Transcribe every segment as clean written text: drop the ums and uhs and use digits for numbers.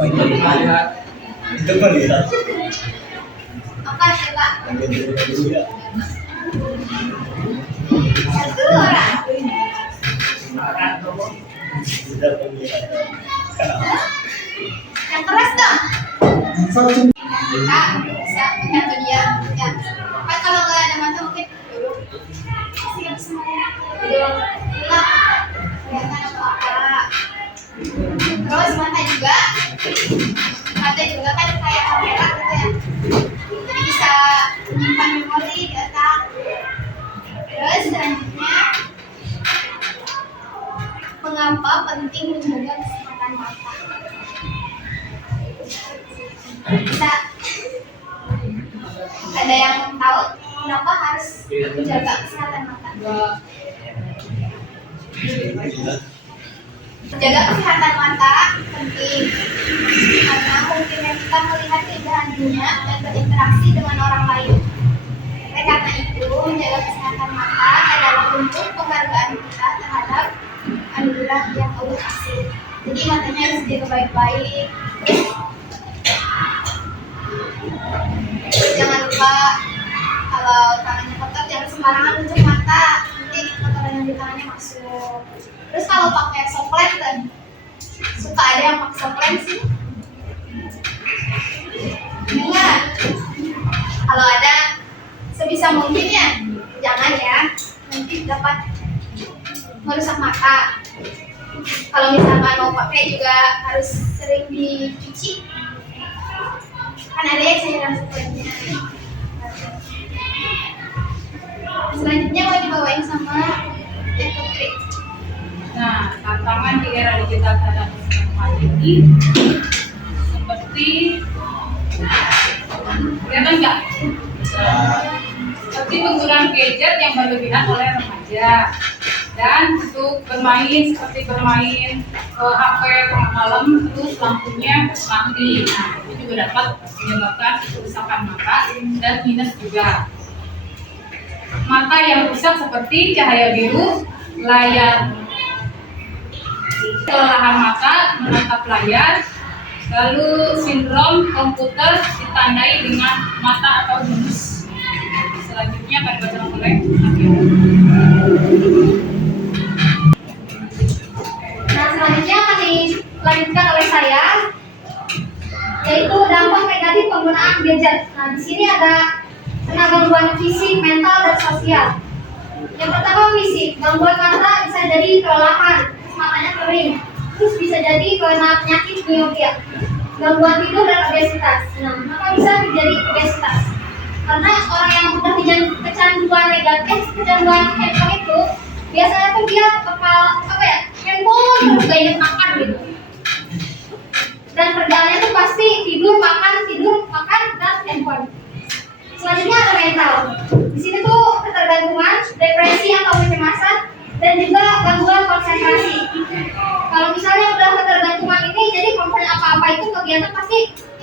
Itu melihat. Apa coba? Dulu ya. Satu orang. Sudah melihat. Yang keras dong. Kita bisa membantu dia. Ya. Kan kalau nggak ada mata mungkin duduk. Siap semuanya. Duduk. Gelap. Kelihatan apa-apa. Terus mata juga kan kayak kamera gitu ya. Jadi bisa menyimpan memori di otak. Terus selanjutnya, mengapa penting menjaga kesehatan mata? Bisa ada yang tahu kenapa harus menjaga kesehatan mata? Jaga kesehatan mata penting karena mungkin kita melihat keindahan dunia dan berinteraksi dengan orang lain. Oleh karena itu, menjaga kesehatan mata adalah bentuk penghargaan kita terhadap anugerah yang Allah kasih. Jadi matanya harus dijaga baik-baik. Jangan lupa kalau tangannya kotor jangan sembarangan unjuk mata, nanti kotoran yang di tangannya masuk. Terus kalau pakai soplen kan, suka ada yang pakai soplen sih. Enggak. Kalau ada, sebisa mungkin ya, jangan ya. Nanti dapat merusak mata. Kalau misalkan mau pakai juga harus sering dicuci. Kan ada yang cairan soplennya. Selanjutnya mau dibawain sama yang Putri. Nah, tantangan di era digital terhadap kesehatan ini seperti kelihatan nggak? Seperti penggunaan gadget yang berlebihan oleh remaja dan untuk seperti bermain HP tengah malam terus lampunya mati. Nah, itu juga dapat menyebabkan kerusakan mata dan minus juga. Mata yang rusak seperti cahaya biru, layar kelelahan mata menatap layar, lalu sindrom komputer ditandai dengan mata atau bunus. Selanjutnya akan dibaca oleh Nah, selanjutnya akan dilanjutkan oleh saya, yaitu dampak negatif penggunaan gadget. Nah, di sini ada gangguan fisik, mental, dan sosial. Yang pertama fisik, gangguan mata bisa jadi kelelahan, matanya kering, terus bisa jadi kena penyakit miopia, gangguan tidur dan obesitas. Nah, maka bisa terjadi obesitas karena orang yang udah kecanduan negatif, kecanduan handphone itu biasanya tuh dia bakal handphone terus gak inget makan gitu, dan kerjaannya tuh pasti tidur makan dan handphone. Selanjutnya ada mental. Di sini tuh ketergantungan, depresi atau kecemasan, dan juga gangguan konsentrasi. Kalau misalnya udah ketergantungan ini, jadi kalau misalnya apa-apa itu kegiatan pasti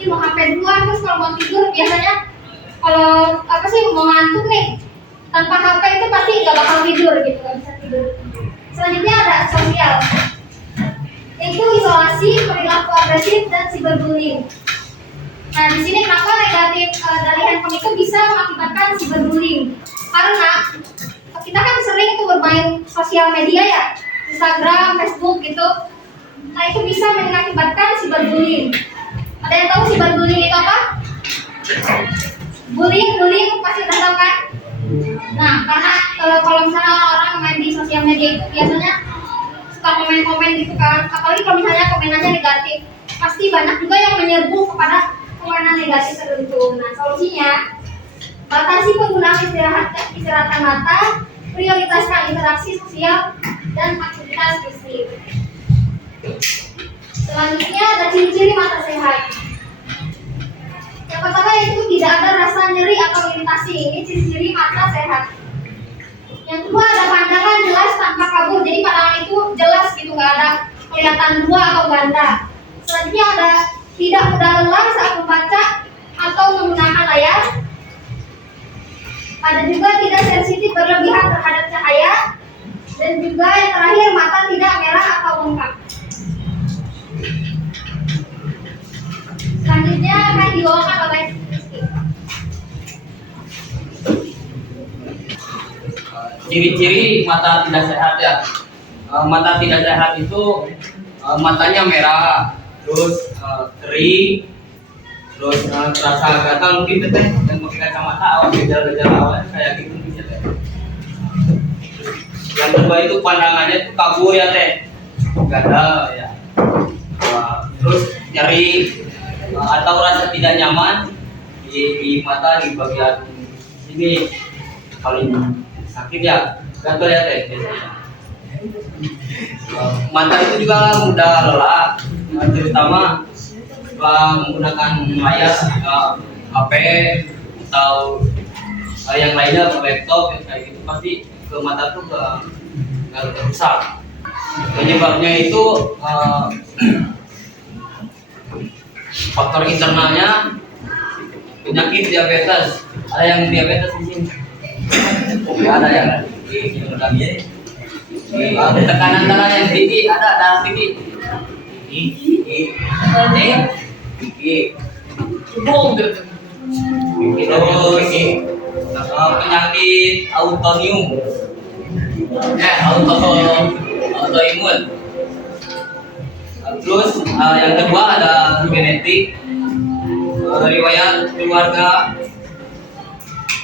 mau HP duluan, terus kalau mau tidur biasanya kalau mau ngantuk nih, tanpa HP itu pasti nggak bakal tidur gitu, nggak bisa tidur. Selanjutnya ada sosial, yaitu isolasi, perilaku agresif, dan cyberbullying. Nah, di sini kenapa negatif dari handphone itu bisa mengakibatkan cyberbullying? Karena kita kan sering itu bermain sosial media ya, Instagram, Facebook gitu. Nah, itu bisa mengakibatkan cyberbullying. Ada yang tahu cyberbullying itu apa? Bullying pasti udah tahu kan? Nah, karena kalau misalnya orang main di sosial media itu biasanya suka komen-komen gitu kan. Apalagi kalau misalnya komenannya negatif, pasti banyak juga yang menyerbu kepada komenan negatif tertentu. Nah, solusinya batasi penggunaan istirahatan mata, prioritaskan interaksi sosial dan aktivitas fisik. Selanjutnya ada ciri-ciri mata sehat. Yang pertama yaitu tidak ada rasa nyeri atau iritasi. Ini ciri-ciri mata sehat. Yang kedua ada pandangan jelas tanpa kabur. Jadi pandangan itu jelas gitu, nggak ada kelihatan dua atau ganda. Selanjutnya ada tidak mudah lelah saat membaca atau menggunakan layar. Ada juga tidak sensitif berlebihan terhadap cahaya. Dan juga yang terakhir mata tidak merah atau bengkak. ciri-ciri mata tidak sehat ya. Mata tidak sehat itu matanya merah, terus kering, terus terasa gatal mungkin teteh dan pakai kacamata awal gejala-gejala awal kayak gitu bisa teh. Yang kedua itu pandangannya itu kabur ya teh, gatal ya. Terus nyeri atau rasa tidak nyaman di mata di bagian sini paling sakit ya, gatal ya teh biasanya. Mata itu juga mudah lelah, terutama setelah menggunakan layar HP atau yang lainnya atau laptop yang kayak gitu pasti ke mata tuh nggak rusak. Penyebabnya itu faktor internalnya penyakit diabetes. Ada yang diabetes di sini? Ada ya di tekanan darah yang tinggi, ada darah tinggi. Tinggi. Terus penyakit autoimun. Autoimun. Terus yang kedua ada genetik, riwayat keluarga,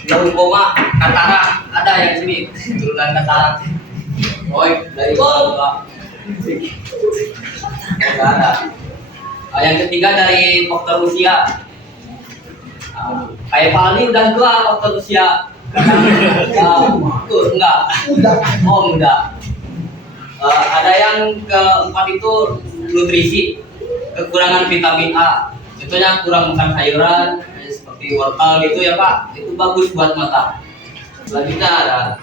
glaukoma, katarak, ada yang sini turunan katarak. Dari keluarga. Ada. Yang ketiga dari faktor usia. Kayak Pak Ali udah tua faktor usia. Enggak. Oh enggak. Ada yang keempat itu nutrisi, kekurangan vitamin A. Contohnya kurang makan sayuran seperti wortel gitu ya Pak. Itu bagus buat mata. Selanjutnya ada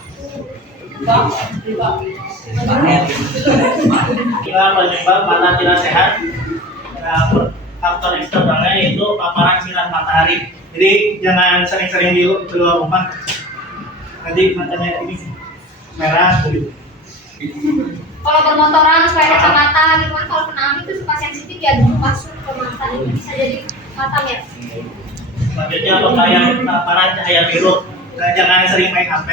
penyebab mata tidak sehat. Faktor eksternalnya yaitu paparan sinar matahari. Jadi jangan sering-sering di luar rumah. Nanti matanya ini merah. Kalau bermotoran supaya kacamata gitu kan, kalau kena angin itu suka sensitif ya, masuk ke mata itu bisa jadi mata merah. Selanjutnya pemakaian paparan cahaya biru. Dan jangan sering main HP.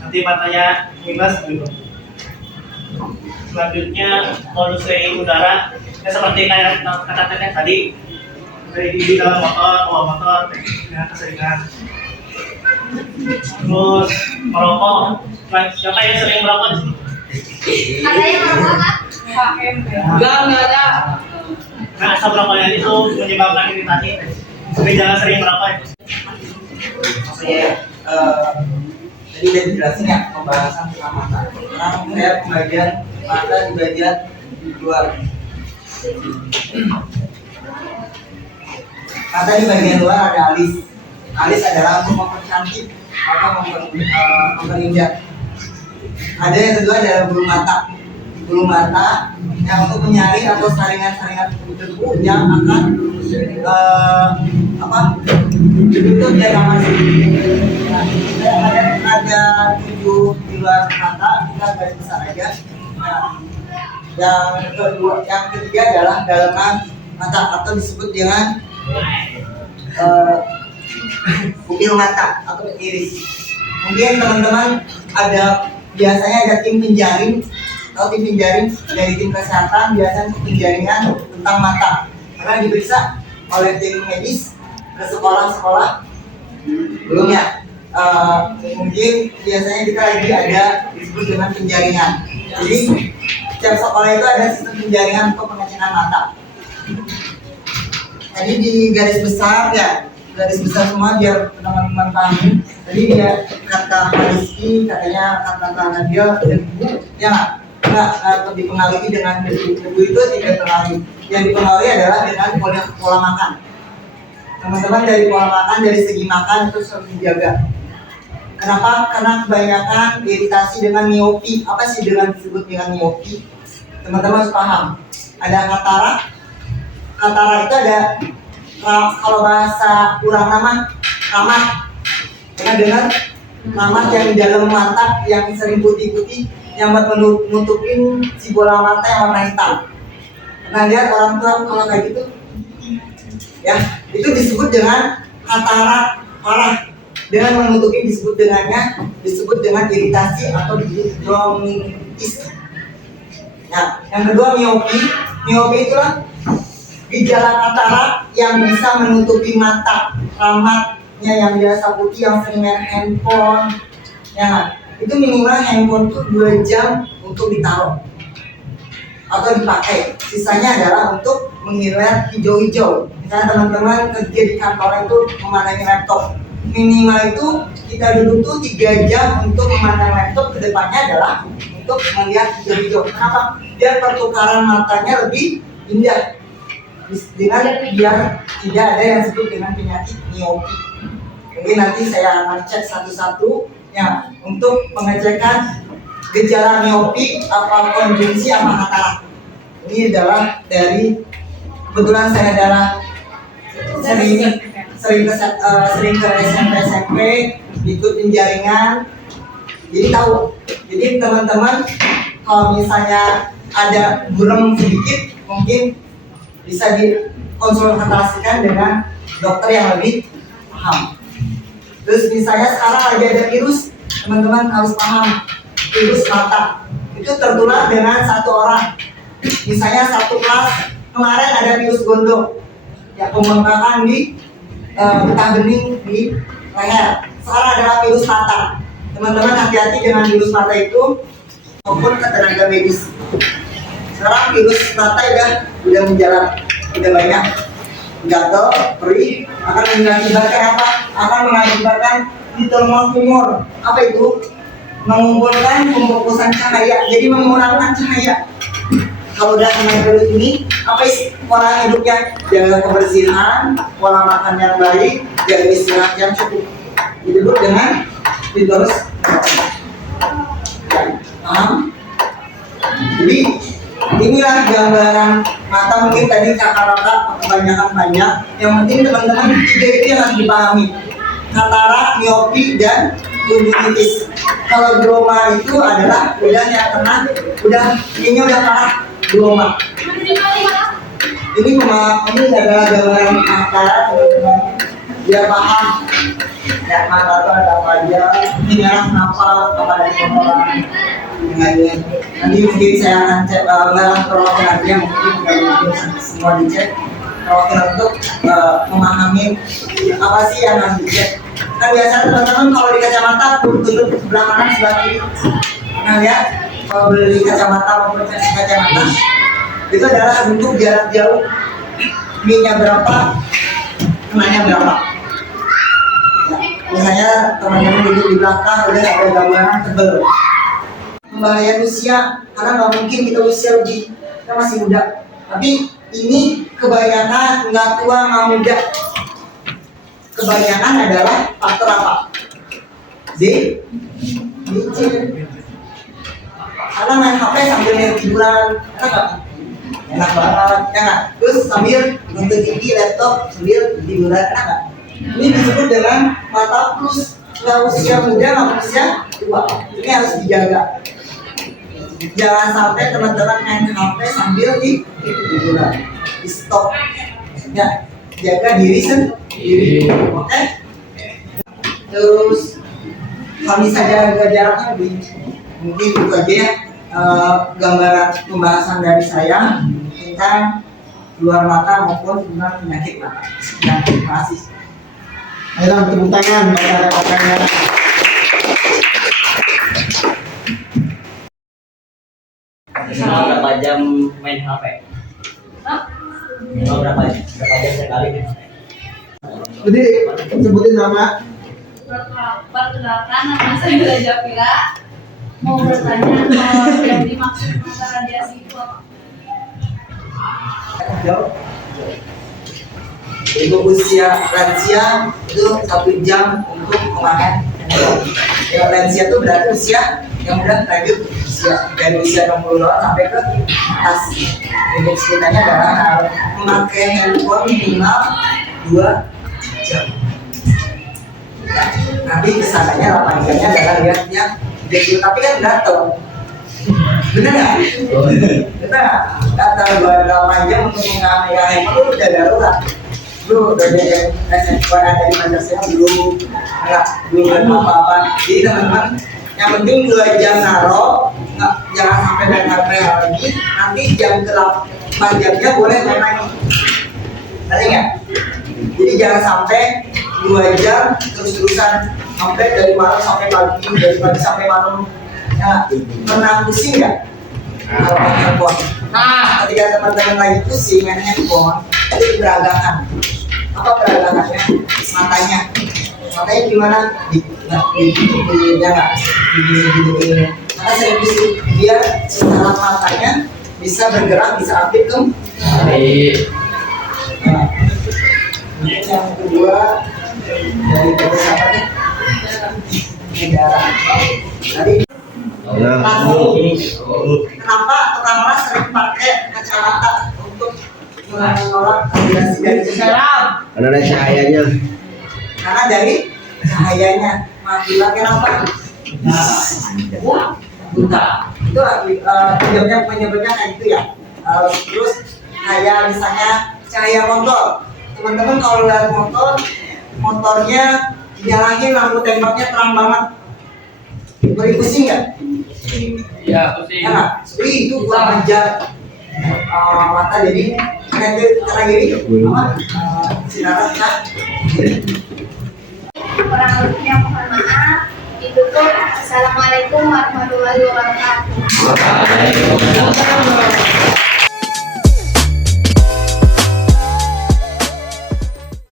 Nanti matanya minus gitu. Selanjutnya polusi udara, ya seperti kayak kata teteh tadi, dari di dalam motor, bawa motor, ya keseringan. Terus merokok, siapa yang sering merokok di sini? Ada yang merokok kan? enggak ada. Nah, asap rokoknya itu menyebabkan iritasi. Jadi jangan sering merokok. Maksudnya tadi udah dijelasin ya pembahasan tentang mata. Sekarang saya pembagian mata di bagian luar. Mata di bagian luar ada alis. Alis adalah untuk mempercantik atau memperindah. Ada yang kedua adalah bulu mata. Bulu mata yang untuk menyaring atau saringan-saringan debu yang akan itu dia masuk. Ada 7 di luar mata, kita garis besar aja. Nah, yang ketiga adalah dalaman mata atau disebut dengan pupil mata atau iris. Mungkin teman-teman biasanya ada tim penjaring atau tim penjaring dari tim kesehatan biasanya untuk penjaringan tentang mata karena diperiksa oleh tim medis ke sekolah-sekolah. Belum ya? Mungkin biasanya kita lagi ada disebut dengan penjaringan. Jadi setiap sekolah itu ada sistem penjaringan untuk pengecekan mata. Tadi di garis besar ya, garis besar semua biar teman-teman paham. Tadi dia kata Rizky, katanya kata Nadia debu, ya nggak dipengaruhi dengan debu itu tidak terpengaruhi. Yang dipengaruhi adalah dengan pola makan. Teman-teman dari pola makan, dari segi makan itu harus dijaga. Kenapa? Karena kebanyakan iritasi dengan miopi. Apa sih dengan disebut dengan miopi? Teman-teman harus paham. Ada katarak. Katarak itu ada, kalau bahasa kurang nama, ramat. Pernah dengar? Ramat yang di dalam mata yang sering putih-putih, yang buat menutupin si bola mata yang warna hitam. Pernah lihat orang tua kalau kayak gitu? Ya, itu disebut dengan katarak parah. dengan menutupi disebut dengan iritasi atau hidrominitis. Nah, yang kedua miopi. Miopi itulah gejala katarak yang bisa menutupi mata, ramatnya yang biasa putih, yang sering main handphone. Ya, itu minimal handphone tuh 2 jam untuk ditaruh atau dipakai. Sisanya adalah untuk melihat hijau-hijau. Misalnya teman-teman kerja di kantor itu memandangi laptop, minimal itu kita duduk tuh 3 jam untuk memandang laptop, kedepannya adalah untuk melihat hijau-hijau. Kenapa? Biar pertukaran matanya lebih indah, dengan biar tidak ada yang disebut dengan penyakit miopi. Mungkin nanti saya akan cek satu-satu ya untuk pengecekan gejala miopi, apa konjungsi, apa katarak. Ini adalah dari kebetulan saya adalah sering ke SMP ikut jaringan, jadi tahu. Jadi teman-teman kalau misalnya ada burem sedikit mungkin bisa dikonsultasikan dengan dokter yang lebih paham. Terus misalnya sekarang lagi ada virus, teman-teman harus paham virus mata itu tertular dengan 1 orang. Misalnya satu kelas kemarin ada virus gondok, ya pembengkakan di getah bening di leher. Sekarang adalah virus mata. Teman-teman hati-hati dengan virus mata itu maupun ke tenaga medis. Sekarang virus mata udah menjalar, udah banyak. Gatal, perih, akan mengakibatkan apa? Akan mengakibatkan tumor. Apa itu? Mengumpulkan pemfokusan cahaya, jadi mengurangkan cahaya. Kalau udah kena virus ini, apa sih pola hidupnya? Jaga kebersihan, pola makan yang baik, jaga istirahat yang cukup. Hidup dengan terus. Paham? Jadi inilah gambaran mata. Mungkin tadi kakak-kakak kebanyakan banyak. Yang penting teman-teman 3 itu yang harus dipahami: katarak, miopi, dan konjungtivitis. Kalau glaucoma itu adalah udah yang kena, ini udah parah glaucoma. Ini adalah gambaran mata, teman-teman. Dia paham ya mata itu ada apa aja, ini merah kenapa, apa dari orang. Nanti mungkin saya akan cek merah perwakilannya, mungkin semua dicek perwakilan untuk memahami apa sih yang harus dicek. Nah biasanya teman-teman kalau di kacamata tunduk sebelah kanan sebelah kiri. Nah lihat kalau beli kacamata maupun kacamata itu adalah bentuk jarak jauh, minnya berapa, kenanya berapa. Misalnya teman-teman duduk di belakang udah ada gambaran tebel. Pembahayan usia, karena nggak mungkin kita usia lebih, kita masih muda. Tapi ini kebanyakan nggak tua nggak muda. Kebanyakan adalah faktor apa? D. Karena main HP sambil main hiburan, enak banget, ya nggak? Terus sambil nonton TV, laptop, sambil hiburan, enak nggak? Ini disebut dengan mata plus. Nggak usia muda, nggak usia tua. Ini harus dijaga. Jangan sampai teman-teman main HP sambil hiburan. Di stop. Ya, jaga diri sendiri. Oke? Terus kalau misalnya jaga jaraknya lebih, mungkin itu aja ya gambaran pembahasan dari saya tentang luar mata maupun tentang penyakit mata. Dan terima kasih. Ayo tepuk tangan buat rekan-rekannya. Berapa jam main HP? Berapa jam sekali main HP? Jadi sebutin nama. Perkenalkan, nama saya Japira. Mau bertanya kalau yang dimaksud mata radiasi itu apa? Jauh. Untuk usia lansia itu 1 jam untuk memakan. Yang lansia itu berarti usia yang udah lanjut usia dari usia 60 sampai ke atas. Untuk sekitarnya adalah memakai handphone minimal 2 jam. Ya, nanti kesananya 8 jamnya adalah lihat yang video, tapi kan gatel. Bener nggak? Bener nggak? Gatel 8 jam untuk mengambil handphone udah darurat. lu udah jadi SMK dari Pancasila belum apa-apa. Jadi teman-teman, yang penting 2 jam naro, jangan sampai main HP lagi. Nanti jam ke-8 jamnya boleh main lagi. Ngerti nggak? Jadi jangan sampai 2 jam terus-terusan sampai dari malam sampai pagi, dari pagi sampai malam. Ya, pernah pusing nggak? Kalau main handphone. Nah, ketika teman-teman lagi pusing main handphone, itu beragakan. Apa peragakannya? Matanya gimana? Di nggak? Karena sering pusing, biar secara matanya bisa bergerak, bisa aktif tuh. Nah, yang kedua dari siapa nih? Negara. Tadi kenapa orang-orang sering pakai kacamata untuk menolak radiasi dari cahaya? Karena ada cahayanya. Karena dari cahayanya. Matilah kenapa? Buta. Itu penyebabnya kayak gitu ya. Terus kayak misalnya cahaya motor. Teman-teman kalau lihat motornya nyalahin lampu tembaknya terang banget. Beri pusing nggak? Iya, pusing. Ya nggak? Itu kurang ajar mata, jadi karena gini sinar kan? Kurang lebihnya mohon maaf. Ditutup. Assalamualaikum warahmatullahi wabarakatuh. Waalaikumsalam.